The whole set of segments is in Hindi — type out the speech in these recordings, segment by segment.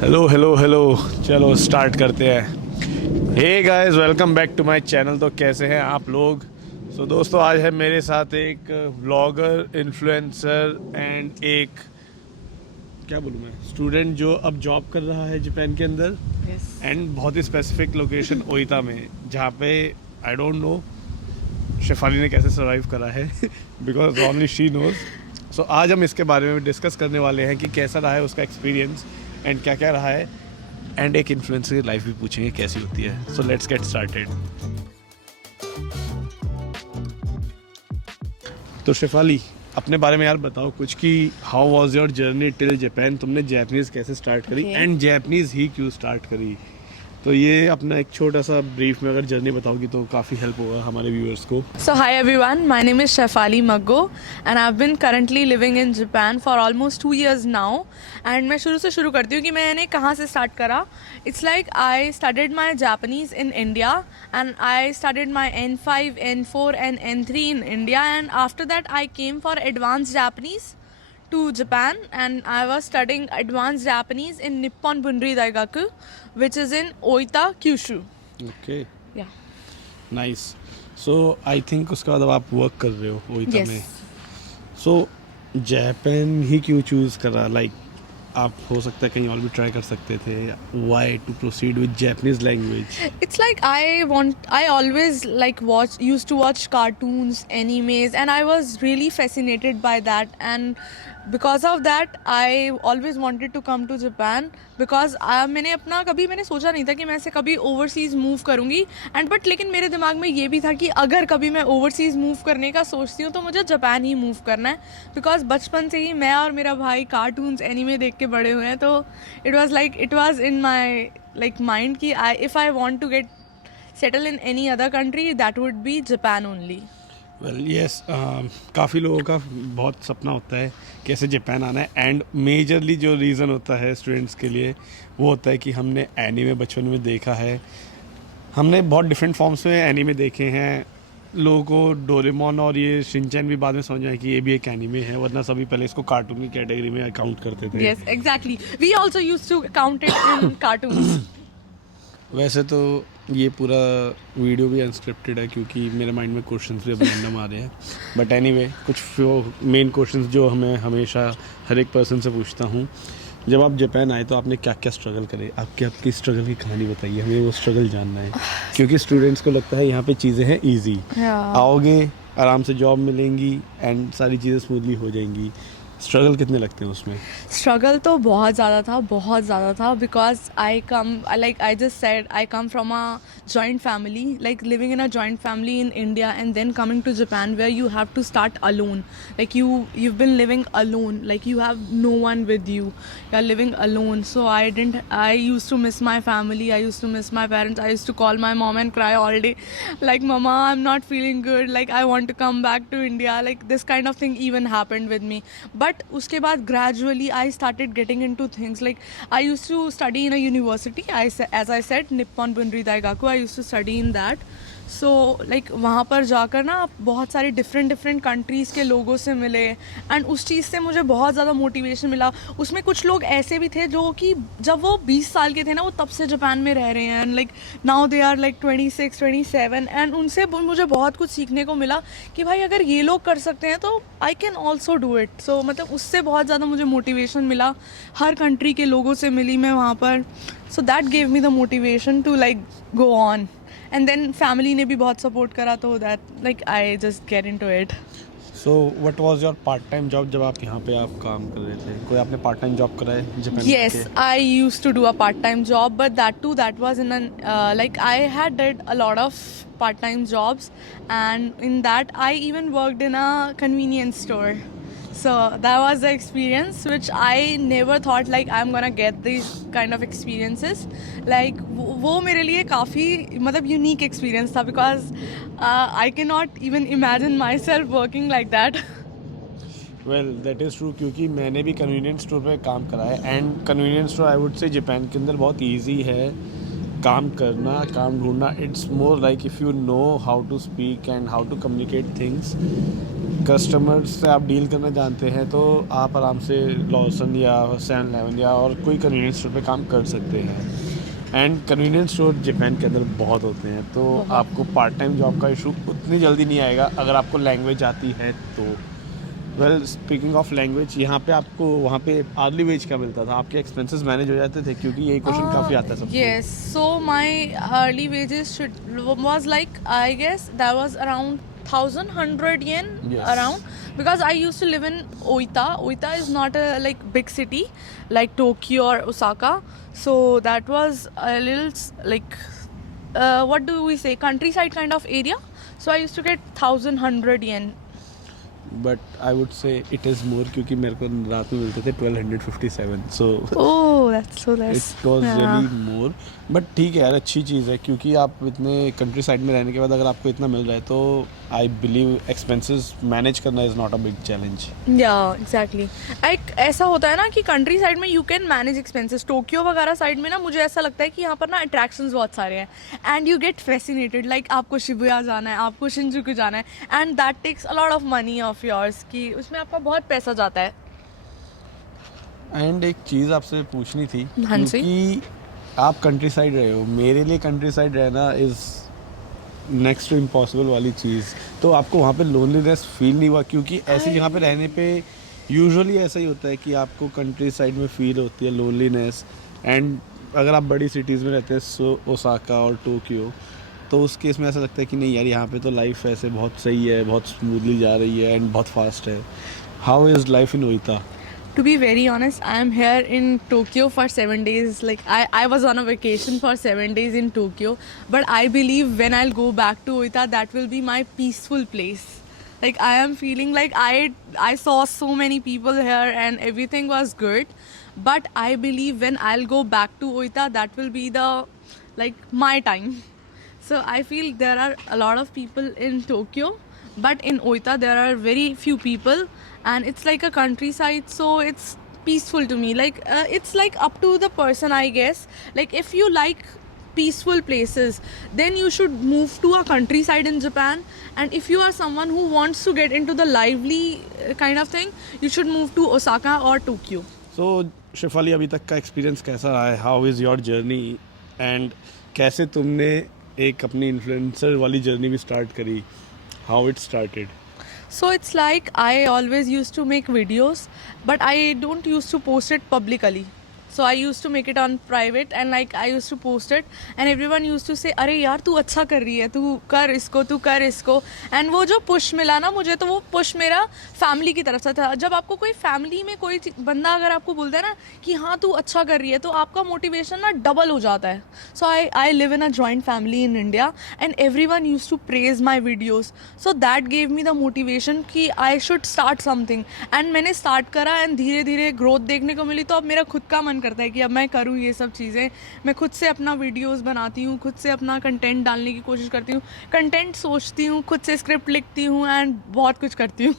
हेलो हेलो हेलो, चलो स्टार्ट करते हैं। Hey guys, welcome back to my channel. तो कैसे हैं आप लोग? दोस्तों, आज है मेरे साथ एक व्लॉगर, इन्फ्लुएंसर एंड एक, क्या बोलूँ मैं, स्टूडेंट जो अब जॉब कर रहा है जापान के अंदर। एंड बहुत ही स्पेसिफिक लोकेशन ओइता में, जहाँ पे आई डोंट नो शेफाली ने कैसे सर्वाइव करा है बिकॉज ओनली शी नोज। सो आज हम इसके बारे में डिस्कस करने वाले हैं कि कैसा रहा है उसका एक्सपीरियंस एंड क्या क्या रहा है, एंड एक इन्फ्लुएंसर की लाइफ भी पूछेंगे कैसी होती है। So let's get started. तो शेफाली, अपने बारे में यार बताओ कुछ कि how was your journey till Japan. तुमने जापानीज कैसे स्टार्ट करी एंड जापानीज ही क्यों स्टार्ट करी? तो ये अपना एक छोटा सा ब्रीफ में अगर जर्नी बताओगी तो काफ़ी हेल्प होगा हमारे व्यूअर्स को। So hi everyone, my name is Shefali Maggo and I've been currently living in Japan for almost 2 years now. And मैं शुरू से शुरू करती हूँ कि मैंने कहाँ से स्टार्ट करा. It's like I studied my Japanese in India and I studied my N5, N4 and N3 in India, and after that I came for advanced Japanese to Japan and I was studying advanced Japanese in Nippon Bunri Daigaku, which is in Oita, Kyushu. Okay, Yeah. Nice. So I think उसके बाद अब आप वर्क कर रहे हो ओइता Yes. में। सो जापान ही क्यों चूज़ करा? लाइक आप हो सकता है कहीं और भी ट्राई कर सकते थे। Why to proceed with Japanese language? It's like I always like used to watch cartoons, animes, and I was really fascinated by that. And because of that, I always wanted to come to Japan because मैंने सोचा नहीं था कि मैं ऐसे कभी ओवरसीज़ मूव करूँगी. बट लेकिन मेरे दिमाग में ये भी था कि अगर कभी मैं ओवरसीज़ मूव करने का सोचती हूँ तो मुझे जापान ही मूव करना है. बिकॉज बचपन से ही मैं और मेरा भाई कार्टून्स, एनीमे देख के बड़े हुए हैं. तो it was in my mind कि if I want to get settle in any other country, that would be Japan only. Well yes, काफ़ी लोगों का बहुत सपना होता है कैसे जापान आना है। एंड मेजरली जो रीज़न होता है स्टूडेंट्स के लिए वो होता है कि हमने एनीमे बचपन में देखा है। हमने बहुत डिफरेंट फॉर्म्स में एनीमे देखे हैं। लोगों को डोरेमोन और ये शिनचैन भी बाद में समझ आया कि ये भी एक एनीमे है, वरना सभी पहले इसको कार्टून की कैटेगरी में काउंट करते थे। Yes, exactly. We also used to count it in cartoons. वैसे तो ये पूरा वीडियो भी अनस्क्रिप्टेड है क्योंकि मेरे माइंड में क्वेश्चंस भी अब रैंडम आ रहे हैं। बट एनीवे, कुछ मेन क्वेश्चंस जो हमें हमेशा हर एक पर्सन से पूछता हूँ, जब आप जापान आए तो आपने क्या क्या स्ट्रगल करे? आपकी स्ट्रगल की कहानी बताइए, हमें वो स्ट्रगल जानना है। क्योंकि स्टूडेंट्स को लगता है यहाँ पे चीज़ें हैं ईजी, आओगे आराम से जॉब मिलेंगी एंड सारी चीज़ें स्मूथली हो जाएंगी। स्ट्रगल कितने लगते हैं उसमें? स्ट्रगल तो बहुत ज़्यादा था because I just said I come from a joint family, like living in a joint family in India and then coming to Japan where you have to start alone. Like you've been living alone, like you have no one with you, you're living alone. So I used to miss my family, I used to miss my parents, I used to call my mom and cry all day like, mama, I'm not feeling good, like I want to come back to India. Like this kind of thing even happened with me. But उसके बाद gradually I started getting into things. Like I used to study in a university, as I said, Nippon Bunri Daigaku. I used to study in that. So like वहाँ पर जाकर ना बहुत सारे डिफरेंट कंट्रीज़ के लोगों से मिले एंड उस चीज़ से मुझे बहुत ज़्यादा मोटिवेशन मिला. उसमें कुछ लोग ऐसे भी थे जो कि जब वो 20 साल के थे ना, वो तब से जापान में रह रहे हैं and like now they are like 26, 27. And उनसे मुझे बहुत कुछ सीखने को मिला कि भाई अगर ये लोग कर सकते हैं तो I can also do it. So मतलब उससे बहुत ज़्यादा मुझे मोटिवेशन मिला. हर कंट्री के लोगों से मिली मैं वहाँ पर. So that gave me the motivation to like go on. And then family ने भी बहुत सपोर्ट करा, तो that like I just get into it. So what was your part time job जब आप यहाँ पे आप काम कर रहे थे? कोई आपने पार्ट टाइम जॉब करा है जापान में? Yes, I used to do a part-time job, but that was in an like I had did a lot of part-time jobs, and in that I even worked in a convenience store. So that was the experience which I never thought like I'm gonna get these kind of experiences. Like वो मेरे लिए काफ़ी मतलब unique experience था because I cannot even imagine myself working like that. Well that is true, क्योंकि मैंने भी कन्वीनियंस स्टोर पे काम करा है and convenience store I would say Japan के अंदर बहुत ईजी है काम करना, काम ढूंढना. It's more like if you know how to speak and how to communicate things, customer से आप डील करना जानते हैं तो आप आराम से लॉसन या 7-Eleven या और कोई कन्वीनियंस स्टोर पे काम कर सकते हैं। एंड कन्वीनियंस स्टोर जापान के अंदर बहुत होते हैं, तो बहुत। आपको पार्ट टाइम जॉब का इशू उतनी जल्दी नहीं आएगा अगर आपको लैंग्वेज आती है तो। वेल, स्पीकिंग ऑफ लैंग्वेज, यहाँ पे आपको वहाँ पे आर्ली वेज क्या मिलता था? आपके एक्सपेंसेस मैनेज हो जाते थे? क्योंकि यही क्वेश्चन काफ़ी आता है सबको। Yes, so my early wages was like, I guess that was around 1,100 yen Yes. around, because I used to live in Oita. Oita is not a like big city like Tokyo or Osaka, so that was a little like what do we say, countryside kind of area. So I used to get 1,100 yen. But I would से इट इज़ मोर, क्योंकि मेरे को रात में मिलते थे 1257, सो Oh, that's so less. It was really more. But ठीक है यार, अच्छी चीज़ है, क्योंकि आप इतने कंट्री साइड में रहने के बाद अगर आपको इतना मिल रहा है तो आई बिलीव एक्सपेंसेस मैनेज करना is not a big challenge. Yeah, exactly. एक ऐसा होता है ना कि कंट्री साइड में you can manage expenses. Tokyo वगैरह साइड में ना मुझे ऐसा लगता है कि यहाँ पर ना अट्रैक्शंस बहुत सारे हैं and you get fascinated, like आपको शिबुया जाना है, आपको शिंजुकू जाना है, and that takes a lot of money of yours, कि उसमें आपका बहुत पैसा जाता है। एंड एक चीज़ आपसे पूछनी थी, हाँ जी। क्योंकि आप कंट्री साइड रहे हो, मेरे लिए कंट्री साइड रहना इज़ नेक्स्ट टू इम्पॉसिबल वाली चीज़। तो आपको वहाँ पे लोनलीनेस फील नहीं हुआ? क्योंकि ऐसी जगह पे रहने पे यूजुअली ऐसा ही होता है कि आपको कंट्री साइड में फील होती है लोनलीनेस। एंड अगर आप बड़ी सिटीज़ में रहते हैं, सो ओसाका और टोक्यो, तो उस केस में ऐसा लगता है कि नहीं यार, यहाँ पे तो लाइफ ऐसे बहुत सही है, बहुत स्मूथली जा रही है एंड बहुत फास्ट है। How is life in ओइता? To be very honest, I am here in Tokyo for 7 days. Like I was on a vacation for 7 days in Tokyo, but I believe when I'll go back to Oita, that will be my peaceful place. Like I am feeling like I saw so many people here and everything was good, but I believe when I'll go back to Oita, that will be the like my time. So I feel there are a lot of people in Tokyo, but in Oita there are very few people, and it's like a countryside, so it's peaceful to me. Like it's like up to the person, I guess. Like if you like peaceful places, then you should move to a countryside in Japan, and if you are someone who wants to get into the lively kind of thing, you should move to Osaka or Tokyo. सो शेफाली, अभी तक का एक्सपीरियंस कैसा रहा है? How is your journey? And कैसे तुमने एक अपनी इन्फ्लुएंसर वाली जर्नी भी स्टार्ट करी? How it started? So it's like I always used to make videos, but I don't used to post it publicly. So I used to make it on private, and like I used to post it, and everyone used to say, अरे यार तू अच्छा कर रही है, तू कर इसको। and वो जो push मिला ना मुझे, तो वो push मेरा family की तरफ से था। जब आपको कोई family में कोई बंदा अगर आपको बोलता है ना कि हाँ तू अच्छा कर रही है, तो आपका motivation ना double हो जाता है। So I live in a joint family in India, and everyone used to praise my videos. So that gave me the motivation कि I should start something, and मैंने start करा, and धीरे धीरे growth देखने को मिली। तो अब मेरा खुद का मन करता है कि अब मैं करूँ ये सब चीज़ें। मैं खुद से अपना वीडियोस बनाती हूँ, खुद से अपना कंटेंट डालने की कोशिश करती हूँ, कंटेंट सोचती हूँ, खुद से स्क्रिप्ट लिखती हूँ, एंड बहुत कुछ करती हूँ।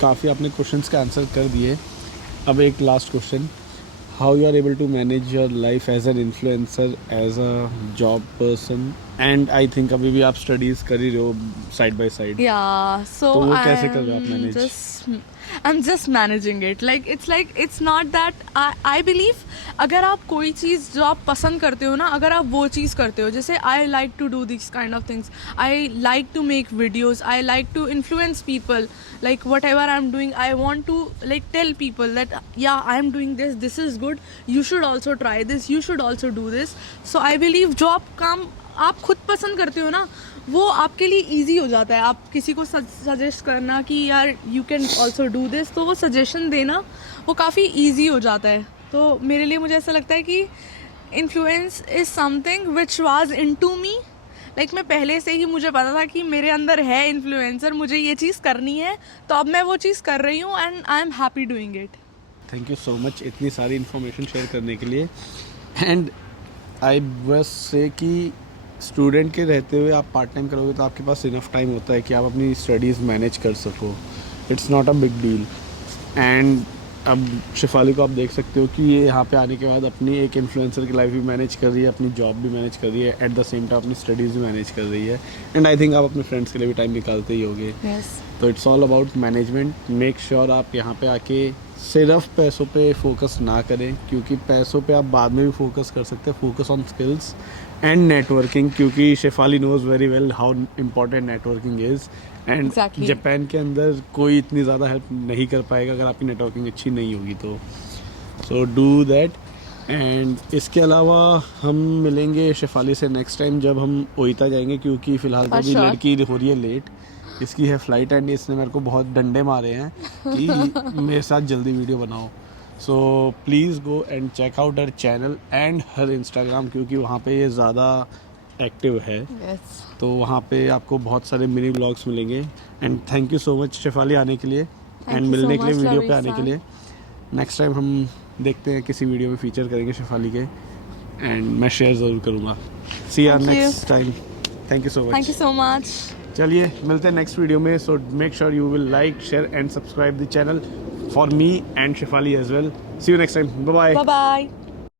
काफ़ी आपने क्वेश्चंस का आंसर कर दिए। अब एक last question, how you are able to manage your life as an influencer, as a job person? And I think अभी भी आप स्टडीज़ कर ही रहे हो side by side. Yeah, so तो वो कैसे कर रहे हो आप manage? I'm just managing it. Like it's not that I believe अगर आप कोई चीज़ जो आप पसंद करते हो ना, अगर आप वो चीज़ करते हो, जैसे I like to do these kind of things. I like to make videos. I like to influence people. Like whatever I'm doing, I want to like tell people that yeah, I'm doing this. This is good. You should also try this. You should also do this. So I believe जो आप काम आप खुद पसंद करते हो ना, वो आपके लिए इजी हो जाता है। आप किसी को सजेस्ट करना कि यार you can also do this, तो वो सजेशन देना वो काफ़ी इजी हो जाता है। तो मेरे लिए मुझे ऐसा लगता है कि influence is something which was into me. Like मैं पहले से ही मुझे पता था कि मेरे अंदर है इन्फ्लुएंसर, मुझे ये चीज़ करनी है, तो अब मैं वो चीज़ कर रही हूँ, and I am happy doing it. Thank you so much इतनी सारी इन्फॉर्मेशन शेयर करने के लिए। एंड आई बस से कि स्टूडेंट के रहते हुए आप पार्ट टाइम करोगे तो आपके पास इनफ टाइम होता है कि आप अपनी स्टडीज़ मैनेज कर सको। It's not a big deal. And अब शेफाली को आप देख सकते हो कि ये यहाँ पे आने के बाद अपनी एक इन्फ्लुएंसर की लाइफ भी मैनेज कर रही है, अपनी जॉब भी मैनेज कर रही है, एट द सेम टाइम अपनी स्टडीज़ भी मैनेज कर रही है। एंड आई थिंक आप अपने फ्रेंड्स के लिए भी टाइम निकालते ही होगे। यस। तो it's all about management. Make sure आप यहाँ पे आके सिर्फ पैसों पे फोकस ना करें, क्योंकि पैसों पे आप बाद में भी फोकस कर सकते हैं। Focus on skills and networking, क्योंकि Shefali knows very well how important networking is. And Exactly. Japan के अंदर कोई इतनी ज़्यादा हेल्प नहीं कर पाएगा अगर आपकी नेटवर्किंग अच्छी नहीं होगी तो। So do that. एंड इसके अलावा हम मिलेंगे शेफाली से नेक्स्ट टाइम जब हम ओइता जाएंगे, क्योंकि फ़िलहाल तो अभी sure. लड़की हो रही है लेट, इसकी है फ्लाइट एंड इसने मेरे को बहुत डंडे मारे हैं कि मेरे साथ जल्दी वीडियो बनाओ। So please go and check out her channel and her Instagram, क्योंकि वहाँ पे ये ज़्यादा एक्टिव है। Yes. तो वहाँ पे आपको बहुत सारे मिनी ब्लॉग्स मिलेंगे। And thank you so much Shefali आने के लिए एंड you मिलने so के लिए, much, वीडियो पे Larissa. आने के लिए। नेक्स्ट टाइम हम देखते हैं किसी वीडियो में फीचर करेंगे शेफाली के, एंड मैं शेयर ज़रूर करूँगा। See you Thank you. Next time. Thank you so much. Thank you so much. चलिए मिलते हैं नेक्स्ट वीडियो में। So make sure you will like, share and subscribe the channel for me and Shefali as well. See you next time. Bye bye. Bye bye.